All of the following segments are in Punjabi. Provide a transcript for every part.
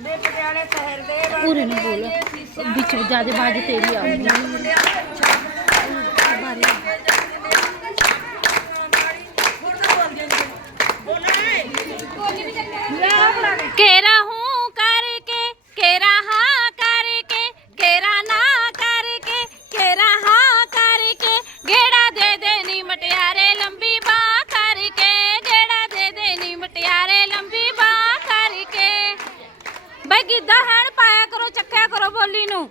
ਦੇ ਪਟਿਆਲੇ ਸ਼ਹਿਰ ਦੇ ਪੂਰੇ ਨੂੰ ਬੋਲ। ਵਿੱਚ ਜਿਆਦੇ ਬਾਜ ਤੇਰੀ ਆਉਂਦੀ ਬੋਲੀ ਨੂੰ।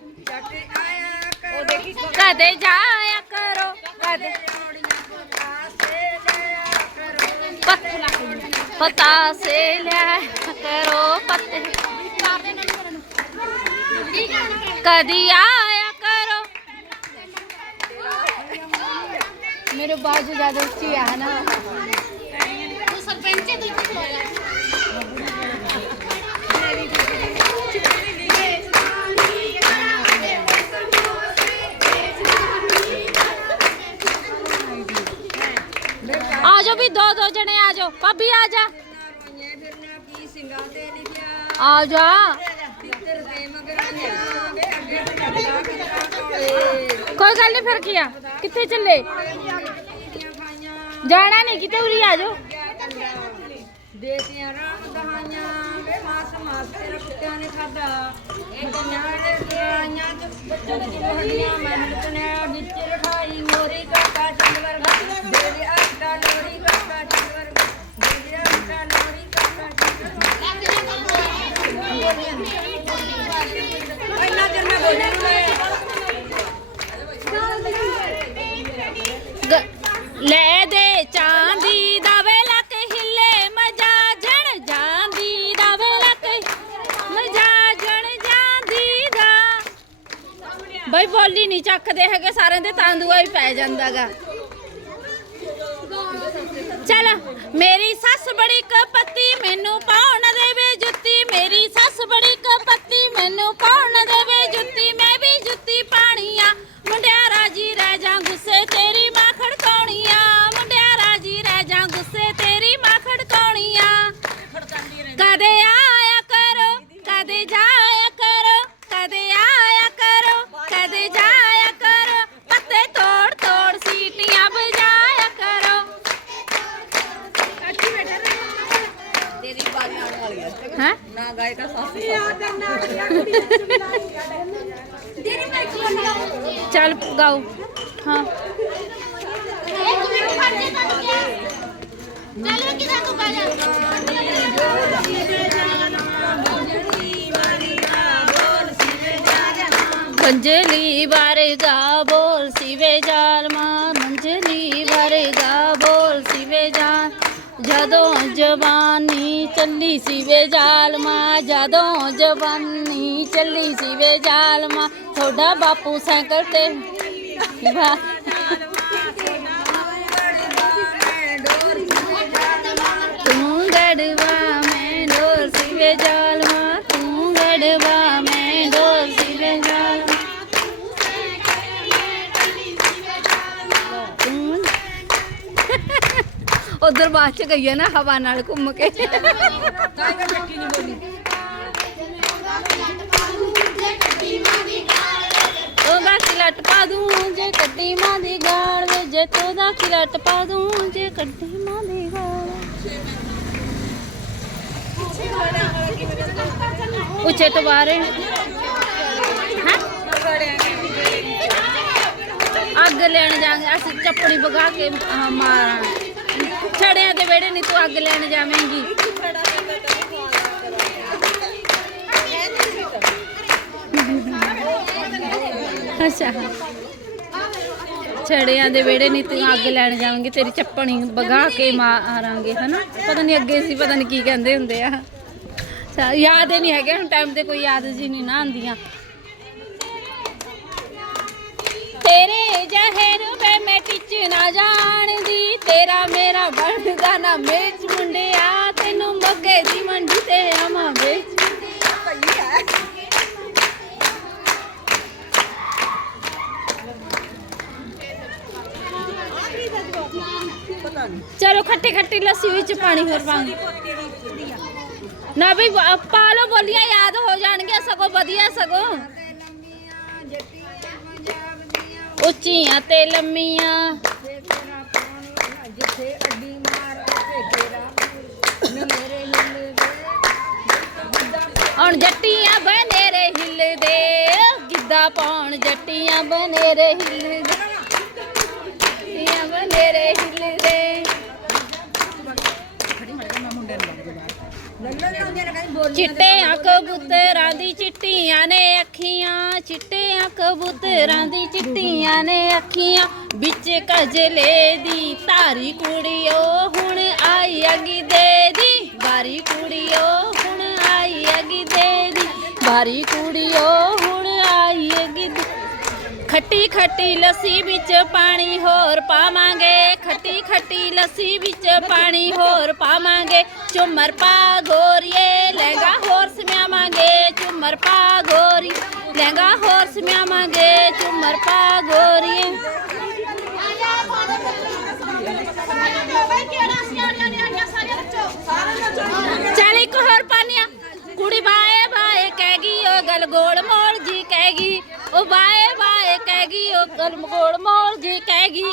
ਕਦੇ ਜਾਇਆ ਕਰੋ ਕਦੇ ਪਤ- ਸੇ ਲਿਆ ਕਰੋ ਪਤੇ। ਕਦੀ ਆਇਆ ਕਰੋ। ਮੇਰੇ ਬਾਜੂ ਜ਼ਿਆਦਾ ਉੱਚੀ ਆ ਨਾ ਆ ਜਾਓ ਵੀ ਦੋ ਦੋ ਜਣੇ ਆ ਜਾਓ ਭਾਬੀ ਆ ਜਾ ਆ ਜਾ ਕੋਈ ਗੱਲ ਨਹੀਂ ਫਿਰ ਕੀ ਆ? ਕਿੱਥੇ ਚੱਲੇ? ਜਾਣਾ ਨਹੀਂ ਕਿਤੇ ਉਰੀ ਆ ਜਾਓ ਦੇਤੀਆਂ ਰਾਮ ਮਾਸ ਤੇਰਾ ਕੁੱਤਿਆਂ ਨੇ ਖਾਦਾ ਇਹ ਕਨਿਆਣੇ ਦੀਆਂ ਚ ਬੱਚੇ ਦੀ ਹੱਡੀਆਂ ਮਹਿਲ ਕਨੇ ਵਿੱਚ ਰਖਾਈ ਮੋਰੀ ਕਾਕਾ ਚੰਦ ਵਰਗਾ ਦੇਵੀ ਆਟਾ ਲੋਰੀ ਕਾਕਾ ਚੰਦ ਵਰਗਾ ਦੇਵੀ ਆਟਾ ਲੋਰੀ ਕਾਕਾ ਚੰਦ ਵਰਗਾ ਇੰਨਾ ਚਿਰ ਮੈਂ ਬੋਲੀ ਰੱਖਦੇ ਹੈਗੇ ਸਾਰਿਆਂ ਦੇ ਤਾਂਦੂਆ ਵੀ ਪੈ ਜਾਂਦਾਗਾ। ਚਲ, ਮੇਰੀ ਸੱਸ ਬੜੀ ਕਪੱਤੀ ਮੈਨੂੰ ਪਾਉਣ ਦੇਵੇ ਜੁੱਤੀ, ਮੇਰੀ ਸੱਸ ਬੜੀ ਕਪੱਤੀ ਮੈਨੂੰ ਪਾਉਣ ਦੇਵੇ ਹੈ ਨਾ ਗਾਏ ਤਾਂ ਸੱਸ ਚੱਲ ਗਾਓ ਹਾਂ ਮੰਜਲੀ ਵਰਗਾ ਬੋਲ ਸਿਵੇ ਜਾਲ ਚੱਲੀ ਸਿਵੇ ਜਾਲ ਮਾਂ ਜਦੋਂ ਜਵਾਨੀ ਚੱਲੀ ਸਿਵੇ ਜਾਲ ਮਾਂ ਤੁਹਾਡਾ ਬਾਪੂ ਸਾਈਕਲ ਤੇ ਵਾਹ। ਉਧਰ ਬਾਅਦ ਚ ਗਈ ਹੈ ਨਾ ਹਵਾ ਨਾਲ ਘੁੰਮ ਕੇ ਉਹਦਾ ਕਿਲਟ ਪਾ ਦੂੰ ਜੇ ਕੱਢੀ ਮਾਂ ਦੀ ਗਾਲ ਵੇ ਜੇ ਤੋਦਾ ਕਿਲਟ ਪਾ ਦੂੰ ਜੇ ਕੱਢੀ ਮਾਂ ਦੀ ਗਾਲ ਉੱਚੇ ਟਵਾਰੇ ਹਾਂ ਅੱਗ ਲੈਣ ਜਾਵਾਂਗੇ ਅਸੀਂ ਚੱਪੜੀ ਵਗਾ ਕੇ ਆਹ, ਮਾਰਾਂ ਛੜਿਆਂ ਦੇ ਵਿਹੜੇ ਨਹੀਂ ਤੂੰ ਅੱਗ ਲੈਣ ਜਾਵੇਂਗੀ। ਅੱਛਾ। ਛੜਿਆਂ ਦੇ ਵਿਹੜੇ ਨਹੀਂ ਤੂੰ ਅੱਗ ਲੈਣ ਜਾਵਾਂਗੇ, ਤੇਰੀ ਚੱਪਣੀ ਬਗਾ ਕੇ ਮਾਰਾਂਗੇ, ਹਨਾ? ਪਤਾ ਨਹੀਂ ਅੱਗੇ ਸੀ, ਪਤਾ ਨਹੀਂ ਕੀ ਕਹਿੰਦੇ ਹੁੰਦੇ ਆ। ਯਾਦ ਹੀ ਨਹੀਂ ਹੈਗੇ, ਹੁਣ ਟਾਈਮ ਤੇ ਕੋਈ ਯਾਦ ਜੀ ਨਹੀਂ ਨਾ ਆਉਂਦੀਆਂ। ਤੇਰੇ ਜ਼ਹਿਰ ਵੇ ਮੈਂ ਟਿੱਚ ਨਾ ਜਾਣਦੀ ਬਣਦਾ ਨਾ ਮੇਚ ਮੁੰਡਿਆ ਤੈਨੂੰ ਮੱਗੇ ਦੀ ਮੰਡੀ ਤੇ ਆਵਾਂ ਵੇਚ ਚਲੋ ਖੱਟੀ ਖੱਟੀ ਲੱਸੀ ਵਿੱਚ ਪਾਣੀ ਹੋਰ ਪਾਉਂਗੀ ਨਾ ਵੀ ਵਾ- ਪਾ ਲਓ ਬੋਲੀਆਂ ਯਾਦ ਹੋ ਜਾਣਗੀਆਂ ਸਗੋਂ ਵਧੀਆ ਸਗੋਂ ਹੁਣ ਜੱਟੀਆਂ ਬਨੇਰੇ ਹਿੱਲਦੇ ਗਿੱਧਾ ਪਾਉਣ ਜੱਟੀਆਂ ਬਨੇਰੇ ਹਿੱਲਦੇ ਜੱਟੀਆਂ ਬਨੇਰੇ ਹਿੱਲਦੇ ਚਿੱਟਿਆਂ ਕਬੂਤਰਾਂ ਦੀ ਚਿੱਟੀਆਂ ਨੇ ਅੱਖੀਆਂ। ਚਿੱਟਿਆਂ ਕਬੂਤਰਾਂ ਦੀ ਚਿੱਟੀਆਂ ਨੇ ਅੱਖੀਆਂ। ਵਿੱਚ ਕਜਲੇ ਦੀ ਧਾਰੀ ਕੁੜੀਓ ਹੁਣ ਆਈ ਅਗੀ ਦੇ। ਦੀ ਬਾਰੀ ਕੁੜੀਓ ਹੁਣ ਆਈ ਅਗੀ ਦੇ ਦੀ ਬਾਰੀ ਕੁੜੀਓ ਹੁਣ ਆਈ ਅਗੀ ਦੇ ਖੱਟੀ ਖੱਟੀ ਲੱਸੀ ਵਿੱਚ ਪਾਣੀ ਹੋਰ ਪਾਵਾਂਗੇ ਖੱਟੀ ਖੱਟੀ ਲੱਸੀ ਵਿੱਚ ਪਾਣੀ ਹੋਰ ਪਾਵਾਂਗੇ ਝੁੰਮਰ ਪਾ ਗੋਰੀਏ ਲਹਿੰਗਾ ਹੋਰ ਸਮਿਆਵਾਂਗੇ ਝੁੰਮਰ ਪਾ ਗੋਰੀ ਲਹਿੰਗਾ ਹੋਰ ਸਮਿਆਵਾਂਗੇ ਝੁੰਮਰ ਪਾ ਗੋਰੀਏ ਚੱਲ ਇੱਕ ਹੋਰ ਕਹਿਗੀ ਉਹ ਗਲ ਗੋਲ ਮੋਲ ਜੀ ਕਹਿਗੀ।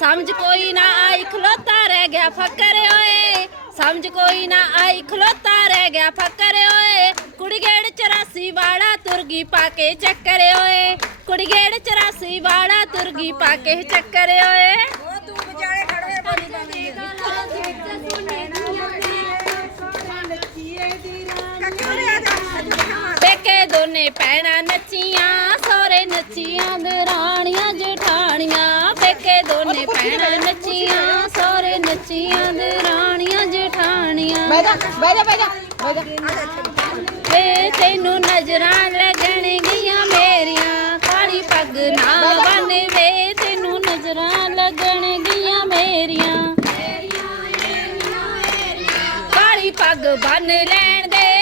ਸਮਝ ਕੋਈ ਨਾ ਆਈ ਖਲੋਤਾ ਰਹਿ ਗਿਆ ਫਕਰ ਓਏ। ਸਮਝ ਕੋਈ ਨਾ ਆਈ ਖਲੋਤਾ ਰਹਿ ਗਿਆ ਫਕਰ ਓਏ। ਕੁੜੀ ਗੇੜ 84 ਵਾਲਾ ਤੁਰਗੀ ਪਾ ਕੇ ਚੱਕਰ ਓਏ। ਕੁੜੀ ਗੇੜ 84 ਵਾਲਾ ਤੁਰਗੀ ਪਾ ਕੇ ਚੱਕਰ ਓਏ। ਉਹ ਤੂੰ ਖੜਵੇ ਪੇਕੇ ਦੋਨੇ ਪੈਣਾ ਨੱਚੀਆਂ ਸੋਰੇ ਨੱਚੀਆਂ ਦਰਾਣੀਆਂ ਜਠਾਣੀਆਂ। ਪੇਕੇ ਦੋਨੇ ਪੈਣਾ ਨੱਚੀਆਂ ਸੋਰੇ ਨੱਚੀਆਂ ਦਰਾਣੀਆਂ ਜਠਾਣੀਆਂ। ਬਹਿ ਜਾ ਬਹਿ ਜਾ ਬਹਿ ਜਾ ਬਹਿ ਜਾ। ਵੇ ਤੈਨੂੰ ਨਜ਼ਰਾਂ ਲੱਗਣ ਗਈਆਂ ਮੇਰੀਆਂ ਕਾਲੀ ਪੱਗ ਨਾ ਬੰਨ ਵੇ ਤੈਨੂੰ ਨਜ਼ਰਾਂ ਲੱਗਣ ਗਈਆਂ ਮੇਰੀਆਂ ਕਾਲੀ ਪੱਗ ਬੰਨ ਲੈਣ ਦੇ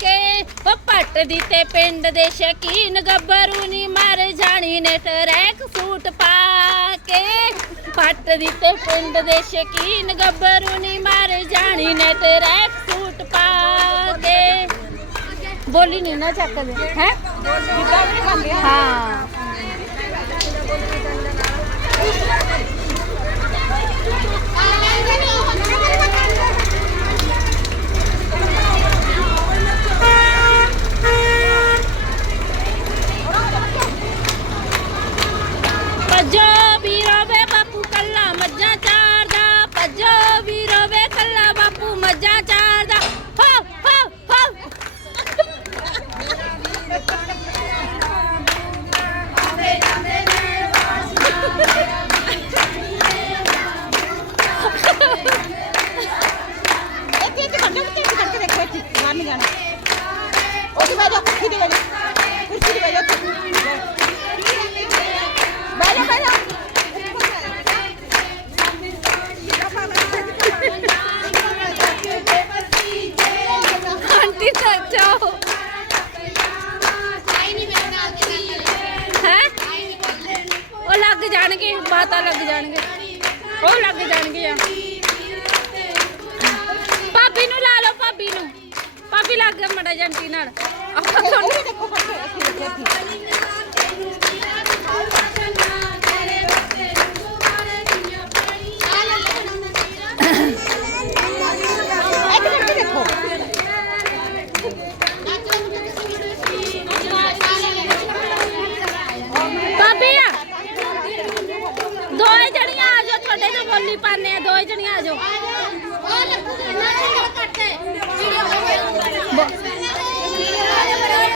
ਕੇ। ਉਹ ਪੱਟ ਦੀ ਤੇ ਪਿੰਡ ਦੇ ਸ਼ਕੀਨ ਗੱਭਰੂ ਨੀ ਮਰ ਜਾਣੀ ਨੇ ਟਰੈਕ ਸੂਟ ਪਾ ਕੇ। ਪੱਟ ਦੀ ਤੇ ਪਿੰਡ ਦੇ ਸ਼ਕੀਨ ਗੱਭਰੂ ਨੀ ਮਰ ਜਾਣੀ ਨੇ ਟਰੈਕ ਸੂਟ ਪਾ ਕੇ। ਬੋਲੀ ਨਹੀਂ ਨਾ ਚੱਕਦੇ ਹੈ? ਹਾਂ। ਉਹ ਲੱਗ ਜਾਣਗੇ ਆ। ਭਾਬੀ ਨੂੰ ਲਾ ਲਓ, ਭਾਬੀ ਨੂੰ। ਭਾਬੀ ਲੱਗ ਗਿਆ ਮੜਾ ਜੰਟੀ ਨਾਲ। ਆਪਾਂ ਤੁਹਾਨੂੰ